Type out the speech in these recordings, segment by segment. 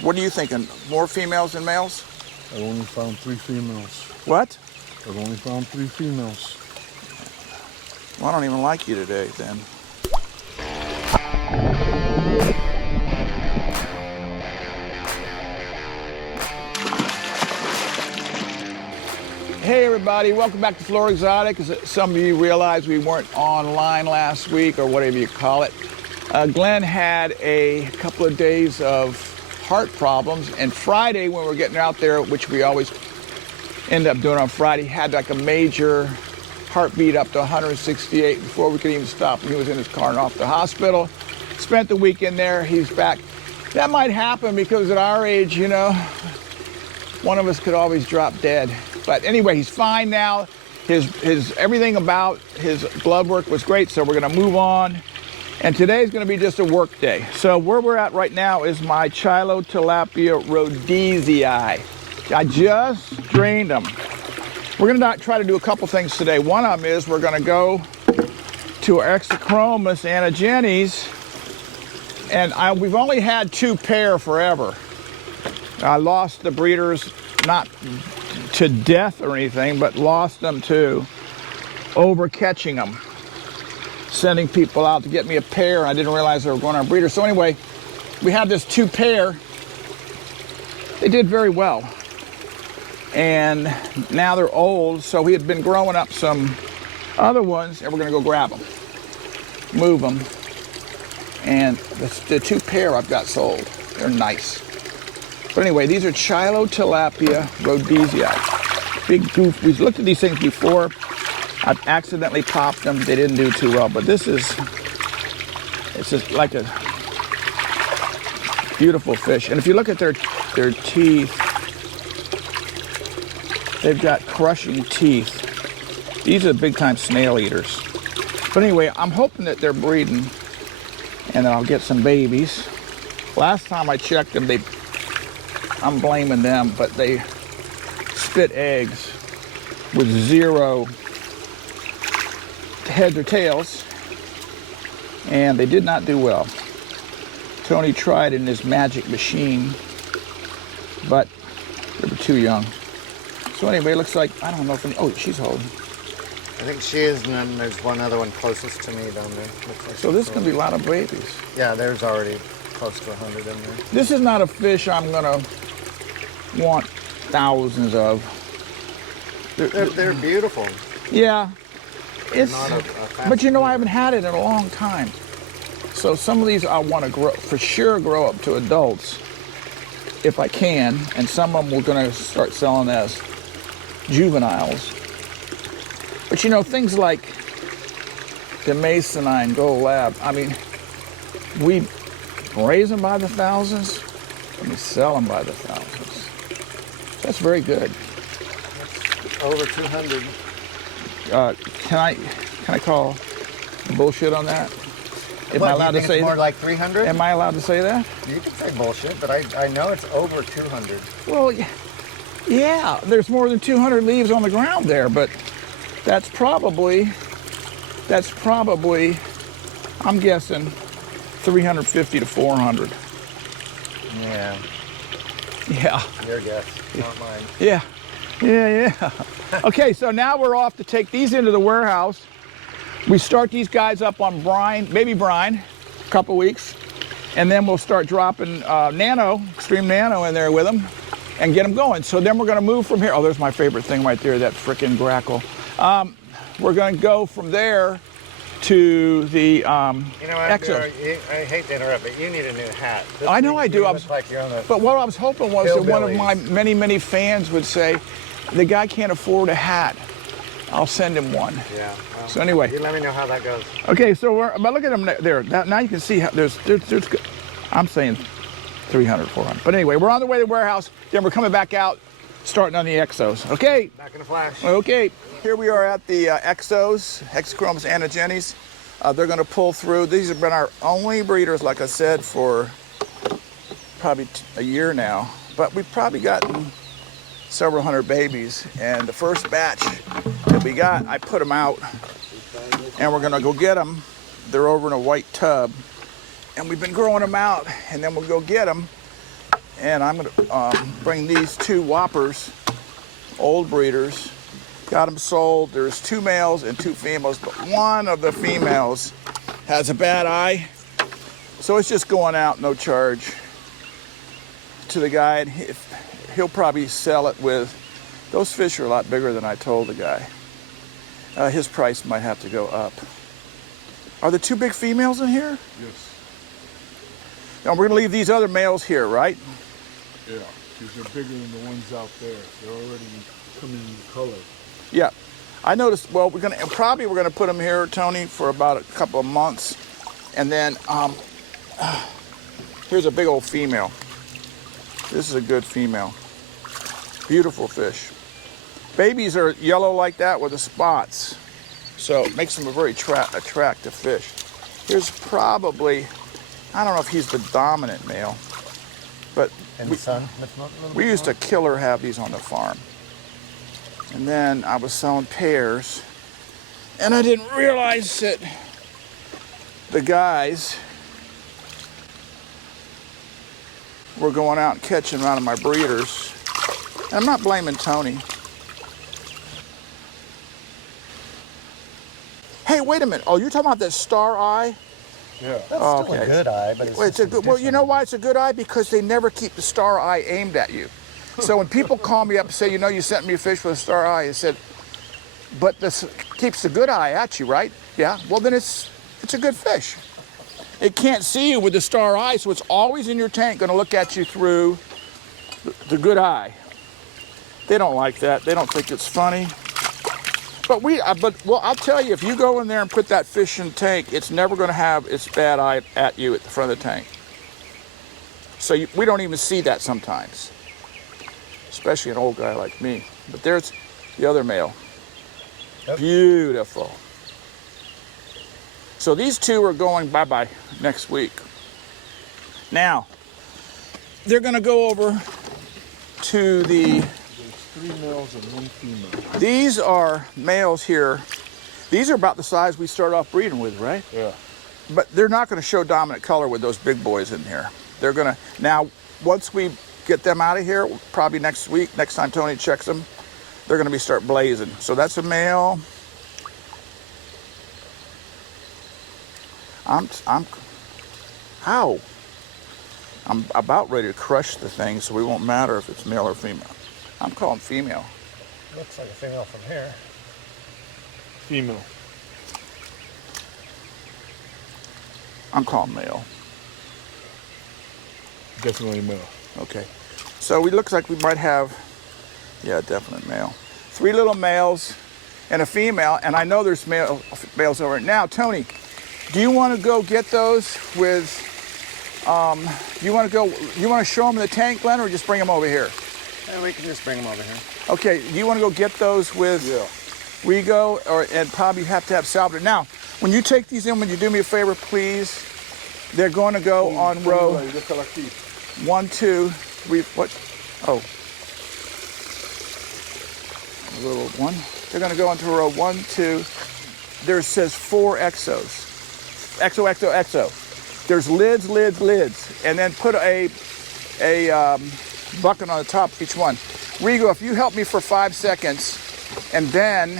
What are you thinking? More females than males? I've only found 3 females. What? I've only found 3 females. Well, I don't even like you today, then. Hey everybody, welcome back to Florida Exotic. As some of you realize we weren't online last week, or whatever you call it. Glenn had a couple of days of heart problems, and Friday when we were getting out there, which we always end up doing on Friday, had like a major heartbeat up to 168 before we could even stop. He was in his car and off to the hospital. Spent the weekend there, he's back. That might happen because at our age, you know, one of us could always drop dead. But anyway, he's fine now. His everything about his blood work was great, so we're gonna move on. And today's gonna be just a work day. So where we're at right now is my Tilapia rhodesii. I just drained them. We're gonna try to do a couple things today. One of them is we're gonna go to our Exochochromis anagenys, and we've only had 2 pair forever. I lost the breeders, not to death or anything, but lost them to over catching them, sending people out to get me a pair. I didn't realize they were going on breeders. So anyway, we had this 2 pair. They did very well, and now they're old, so we had been growing up some other ones, and we're gonna go grab them, move them, and the 2 pair I've got sold. They're nice. But anyway, these are Tilapia rhodesii. Big goof. We've looked at these things before. I've accidentally popped them. They didn't do too well, but this is, it's just like a beautiful fish. And if you look at their teeth, they've got crushing teeth. These are big time snail eaters. But anyway, I'm hoping that they're breeding and that I'll get some babies. Last time I checked them, I'm blaming them, but they spit eggs with 0 heads or tails, and they did not do well. Tony tried in his magic machine, but they were too young. So anyway, it looks like, I don't know if, oh, she's holding. I think she is, and then there's one other one closest to me down there. Like so this is going to be a lot of babies. Yeah, there's already close to 100 in there. This is not a fish I'm going to want thousands of. They're beautiful. Yeah. It's not a but you know, I haven't had it in a long time. So some of these I want to grow, for sure grow up to adults if I can, and some of them we're going to start selling as juveniles. But you know, things like the Masonine Gold Lab, I mean, we raise them by the thousands and we sell them by the thousands. That's very good. That's over 200. Can I call bullshit on that? Am I allowed to say more that? like 300? Am I allowed to say that? You can say bullshit, but I know it's over 200. Well, yeah, there's more than 200 leaves on the ground there, but that's probably, I'm guessing 350 to 400. Yeah. Yeah. Your guess, not mine. Yeah. Okay, so now we're off to take these into the warehouse. We start these guys up on baby brine, a couple weeks, and then we'll start dropping extreme nano in there with them and get them going. So then we're gonna move from here. Oh, there's my favorite thing right there, that frickin' grackle. We're gonna go from there to the You know what, EXO. I hate to interrupt, but you need a new hat. I know I do. Like you're on a but what I was hoping was that one of my hillbillies. many fans would say, the guy can't afford a hat. I'll send him one. Yeah. Well, So anyway. you let me know how that goes. Okay, so but look at them there. Now you can see how there's I'm saying 300, 400. But anyway, we're on the way to the warehouse. Then we're coming back out, starting on the EXOs. Okay. Back in a flash. Okay. Here we are at the EXOs, Exochochromis anagenys. They're going to pull through. These have been our only breeders, like I said, for probably a year now. But we've probably gotten several hundred babies. And the first batch that we got, I put them out, and we're going to go get them. They're over in a white tub. And we've been growing them out, and then we'll go get them. And I'm gonna bring these two whoppers, old breeders. Got them sold. There's 2 males and 2 females, but one of the females has a bad eye. So it's just going out, no charge, to the guy, and he'll probably sell it with, those fish are a lot bigger than I told the guy. His price might have to go up. Are the 2 big females in here? Yes. Now we're gonna leave these other males here, right? Yeah. These are bigger than the ones out there. They're already coming in color. Yeah. I noticed, well, we're gonna put them here, Tony, for about a couple of months. And then, here's a big old female. This is a good female. Beautiful fish. Babies are yellow like that with the spots. So it makes them a very attractive fish. Here's probably, I don't know if he's the dominant male, but we used to killer have these on the farm. And then I was selling pairs, and I didn't realize that the guys were going out and catching them out of my breeders. And I'm not blaming Tony. Hey, wait a minute. Oh, you're talking about that star eye? Yeah. That's still a good eye, but it's a good, well, you know why it's a good eye? Because they never keep the star eye aimed at you. So when people call me up and say, you know, you sent me a fish with a star eye, I said, but this keeps the good eye at you, right? Yeah, well then it's a good fish. It can't see you with the star eye, so it's always in your tank gonna look at you through the good eye. They don't like that. They don't think it's funny. But well, I'll tell you, if you go in there and put that fish in the tank, it's never gonna have its bad eye at you at the front of the tank. So we don't even see that sometimes, especially an old guy like me. But there's the other male. Yep. Beautiful. So these 2 are going bye-bye next week. Now, they're gonna go over to the... There's 3 males and 1 female. These are males here. These are about the size we start off breeding with, right? Yeah. But they're not gonna show dominant color with those big boys in here. They're gonna, now, once we get them out of here, probably next week, next time Tony checks them, they're gonna start blazing. So that's a male. I'm about ready to crush the thing, so we won't matter if it's male or female. I'm calling female. Looks like a female from here. Female. I'm calling male. Definitely male. Okay. So it looks like we might have, yeah, definite male. 3 little males and a female, and I know there's males over it. Now, Tony, do you want to go get those with, you want to show them in the tank, Glenn, or just bring them over here? Yeah, we can just bring them over here. Okay, do you want to go get those with Rigo, and probably have to have Salvador? Now, when you take these in, would you do me a favor, please? They're going to go on row 1, 2, 3, what? Oh. A little one. They're going to go into row 1, 2. There says 4 exos. Exo, exo, exo. There's lids, lids, lids. And then put a bucket on the top of each one. Rigo, if you help me for 5 seconds, and then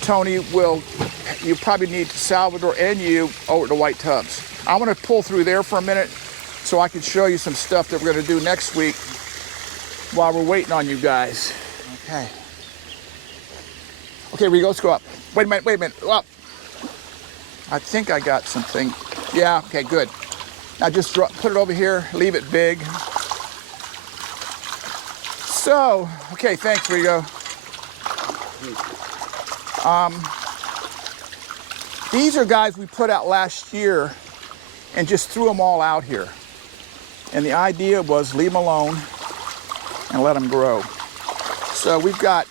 Tony you probably need Salvador and you over to white tubs. I want to pull through there for a minute so I can show you some stuff that we're going to do next week while we're waiting on you guys. Okay. Okay, Rigo, let's go up. Wait a minute, up. I think I got something. Yeah, okay, good. Now just put it over here, leave it big. So, okay, thanks, Rigo. These are guys we put out last year and just threw them all out here. And the idea was leave them alone and let them grow. So we've got,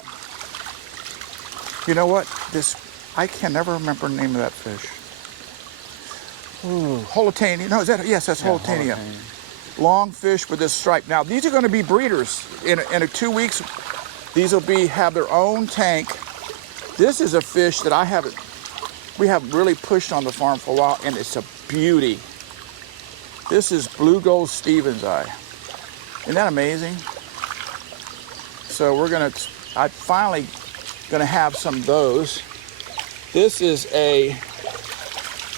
you know what? I can never remember the name of that fish. Ooh, Holotania. No, yes, that's Holotania. Long fish with this stripe. Now, these are going to be breeders. In 2 weeks, these will have their own tank. This is a fish that we haven't really pushed on the farm for a while, and it's a beauty. This is blue gold Stevens eye. Isn't that amazing? So I'm finally gonna have some of those. This is a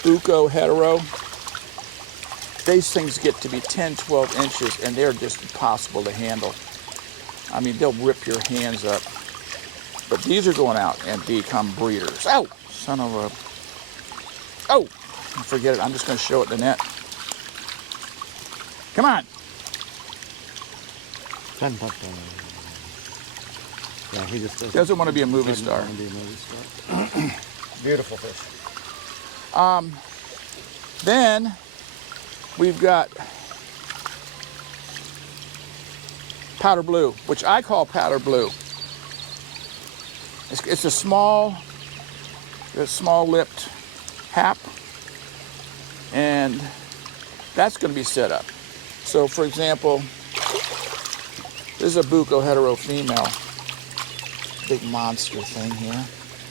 buco hetero. These things get to be 10, 12 inches and they're just impossible to handle. I mean, they'll rip your hands up. But these are going out and become breeders. Oh, son of a, oh, forget it, I'm just gonna show it in the net. Come on. Yeah, he just Doesn't want to be a movie star. Beautiful fish. Then we've got powder blue, which I call powder blue. It's a small lipped hap, and that's going to be set up. So for example, this is a buco hetero female, big monster thing here.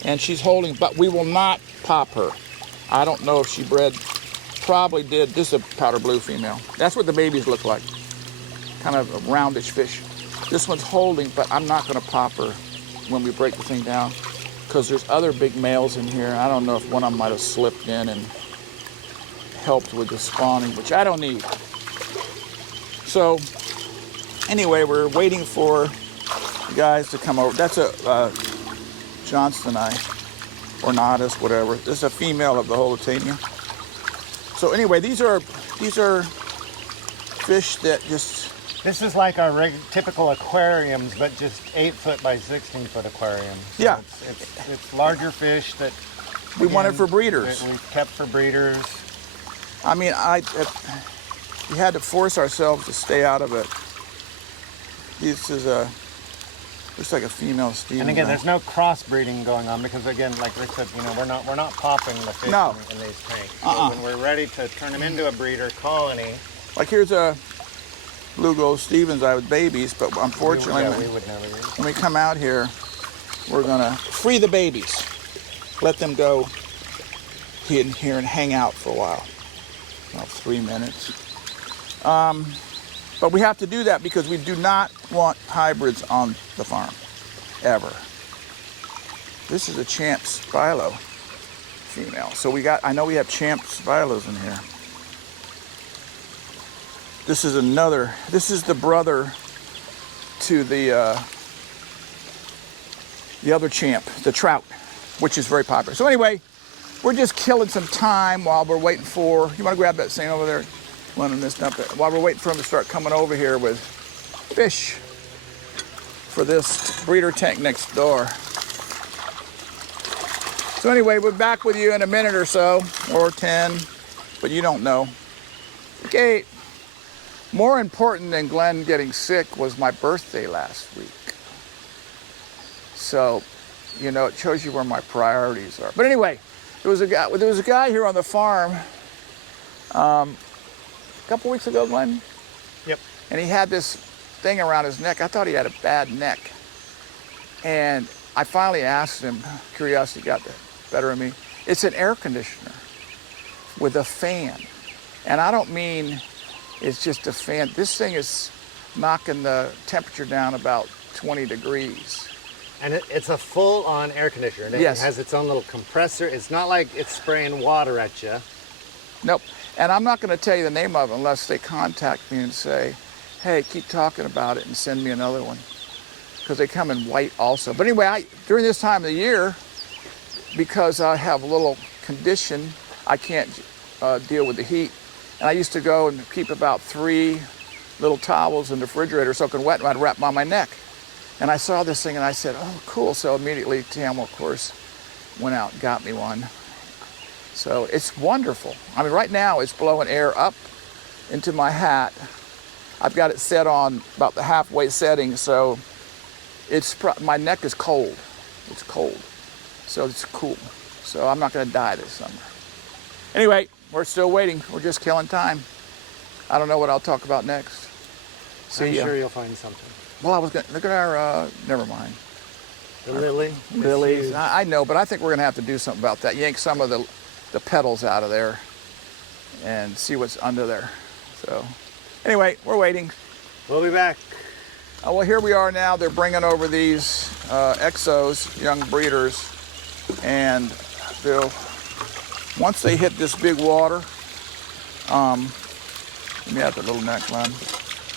And she's holding, but we will not pop her. I don't know if she bred, probably did. This is a powder blue female. That's what the babies look like. Kind of a roundish fish. This one's holding, but I'm not gonna pop her when we break the thing down because there's other big males in here. I don't know if one of them might have slipped in and helped with the spawning, which I don't need. So anyway, we're waiting for guys to come over. That's a Johnstonite, ornatus, whatever. This is a female of the Holotania. So anyway, these are fish that just... This is like our typical aquariums, but just 8-foot by 16-foot aquariums. So yeah. It's larger fish that... We wanted for breeders. That we've kept for breeders. I mean, we had to force ourselves to stay out of it. This is looks like a female Stevens. And again, there's no crossbreeding going on because again, like Rick said, you know, we're not popping the fish in these tanks. So when we're ready to turn them into a breeder colony. Like here's a blue gold Stevens eye with babies, but unfortunately, when we come out here, we're gonna free the babies, let them go in here and hang out for a while, about 3 minutes. But we have to do that because we do not want hybrids on the farm, ever. This is a Champ Spilo female. So I know we have Champ Spilos in here. This is the brother to the other Champ, the trout, which is very popular. So anyway, we're just killing some time while we're waiting for, you wanna grab that thing over there? One of this dump it. While we're waiting for them to start coming over here with fish for this breeder tank next door. So anyway, we're back with you in a minute or so, or 10, but you don't know. Okay, more important than Glenn getting sick was my birthday last week. So, you know, it shows you where my priorities are. But anyway, there was a guy here on the farm, a couple weeks ago, Glenn? Yep. And he had this thing around his neck. I thought he had a bad neck. And I finally asked him, curiosity got the better of me. It's an air conditioner with a fan. And I don't mean it's just a fan. This thing is knocking the temperature down about 20 degrees. And it's a full-on air conditioner. It has its own little compressor. It's not like it's spraying water at you. Nope. And I'm not going to tell you the name of it unless they contact me and say, hey, keep talking about it and send me another one. Because they come in white also. But anyway, during this time of the year, because I have a little condition, I can't deal with the heat. And I used to go and keep about 3 little towels in the refrigerator soaking wet, and I'd wrap them on my neck. And I saw this thing and I said, oh, cool. So immediately Tamil, of course, went out and got me one. So it's wonderful. I mean, right now it's blowing air up into my hat. I've got it set on about the halfway setting, so my neck is cold. It's cold, so it's cool. So I'm not gonna die this summer. Anyway, we're still waiting. We're just killing time. I don't know what I'll talk about next. I'm sure you'll find something. Well, I was gonna, look at our, never mind. The lily? Lilies, I know, but I think we're gonna have to do something about that. Yank some of the petals out of there and see what's under there. So anyway, we're waiting. We'll be back. Well, here we are now. They're bringing over these EXOs, young breeders, and they'll, once they hit this big water, let me have the little neckline.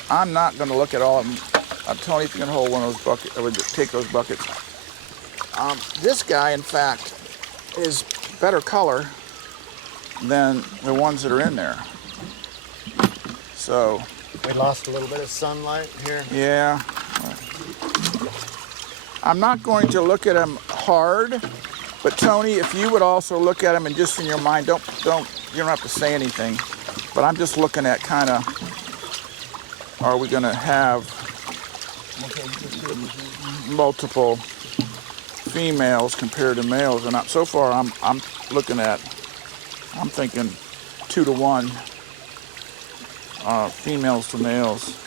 I'm not going to look at all of them. Tony, if you can hold one of those buckets, I would take those buckets. This guy, in fact, is better color than the ones that are in there. So we lost a little bit of sunlight here. Yeah. I'm not going to look at them hard, but Tony, if you would also look at them and just in your mind, you don't have to say anything, but I'm just looking at kind of, are we going to have multiple females compared to males? And so far I'm looking at, I'm thinking 2 to 1 females to males.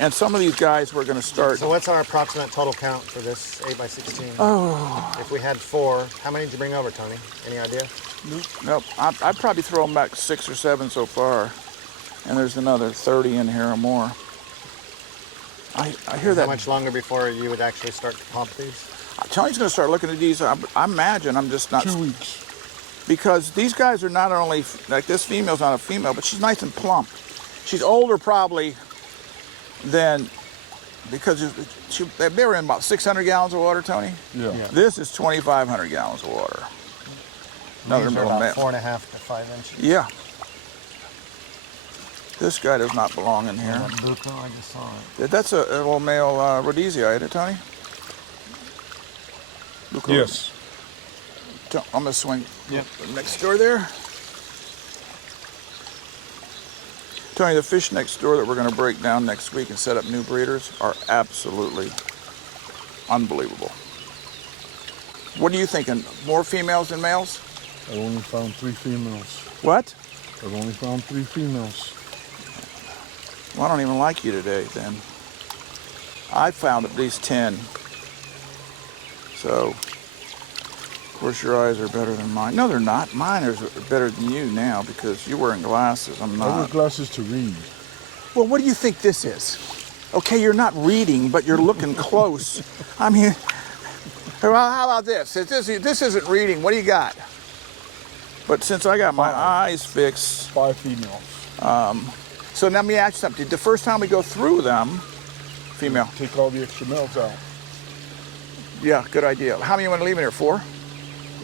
And some of these guys we're going to start. So what's our approximate total count for this 8x16? Oh. If we had 4, how many did you bring over, Tony? Any idea? Nope. I'd probably throw them back 6 or 7 so far. And there's another 30 in here or more. I hear that. How much longer before you would actually start to pump these? Tony's going to start looking at these. I imagine I'm just not. 2 weeks. Because these guys are not only, like this female's not a female, but she's nice and plump. She's older probably than, because they were in about 600 gallons of water, Tony? Yeah. This is 2,500 gallons of water. Another These are middle about male. 4.5 to 5 inches. Yeah. This guy does not belong in here. Bucco, I just saw it. That's a little male Rhodesia, ain't it, Tony? Bucco. Yes. I'm gonna swing next door there. Tony, the fish next door that we're gonna break down next week and set up new breeders are absolutely unbelievable. What are you thinking? More females than males? I've only found 3 females. What? I've only found 3 females. Well, I don't even like you today, then. I found at least 10. So, of course, your eyes are better than mine. No, they're not. Mine are better than you now because you're wearing glasses. I'm I wear not. glasses to read. Well, what do you think this is? Okay, you're not reading, but you're looking close. I mean, well, how about this? If this isn't reading, what do you got? But since I got my eyes fixed. 5 females. So now let me ask you something. The first time we go through them, female. Take all the extra males out. Yeah, good idea. How many you want to leave in here? 4?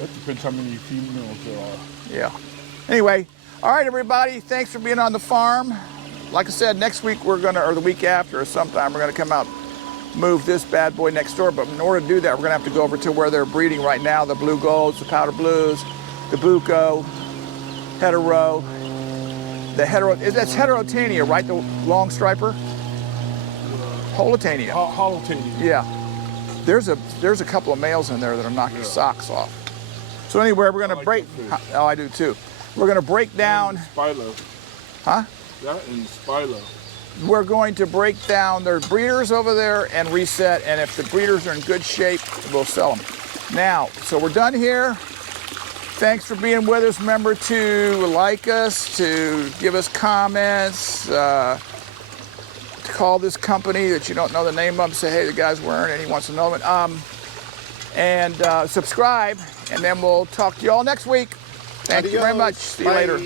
That depends how many females there are. Yeah. Anyway, all right, everybody. Thanks for being on the farm. Like I said, next week or the week after or sometime, we're gonna come out, move this bad boy next door. But in order to do that, we're gonna have to go over to where they're breeding right now, the blue golds, the powder blues, the bucco, hetero, that's heterotania, right? The long striper? Holotania. Holotania. Yeah. There's a couple of males in there that'll knock your socks off. So anyway, we're gonna break. Oh, I do too. We're gonna break down. Spilo. Huh? That and Spilo. We're going to break down their breeders over there and reset. And if the breeders are in good shape, we'll sell them. Now, so we're done here. Thanks for being with us. Remember to like us, to give us comments, to call this company that you don't know the name of, say, hey, the guy's wearing it, he wants to know it. And subscribe, and then we'll talk to you all next week. Thank you very much. See you later.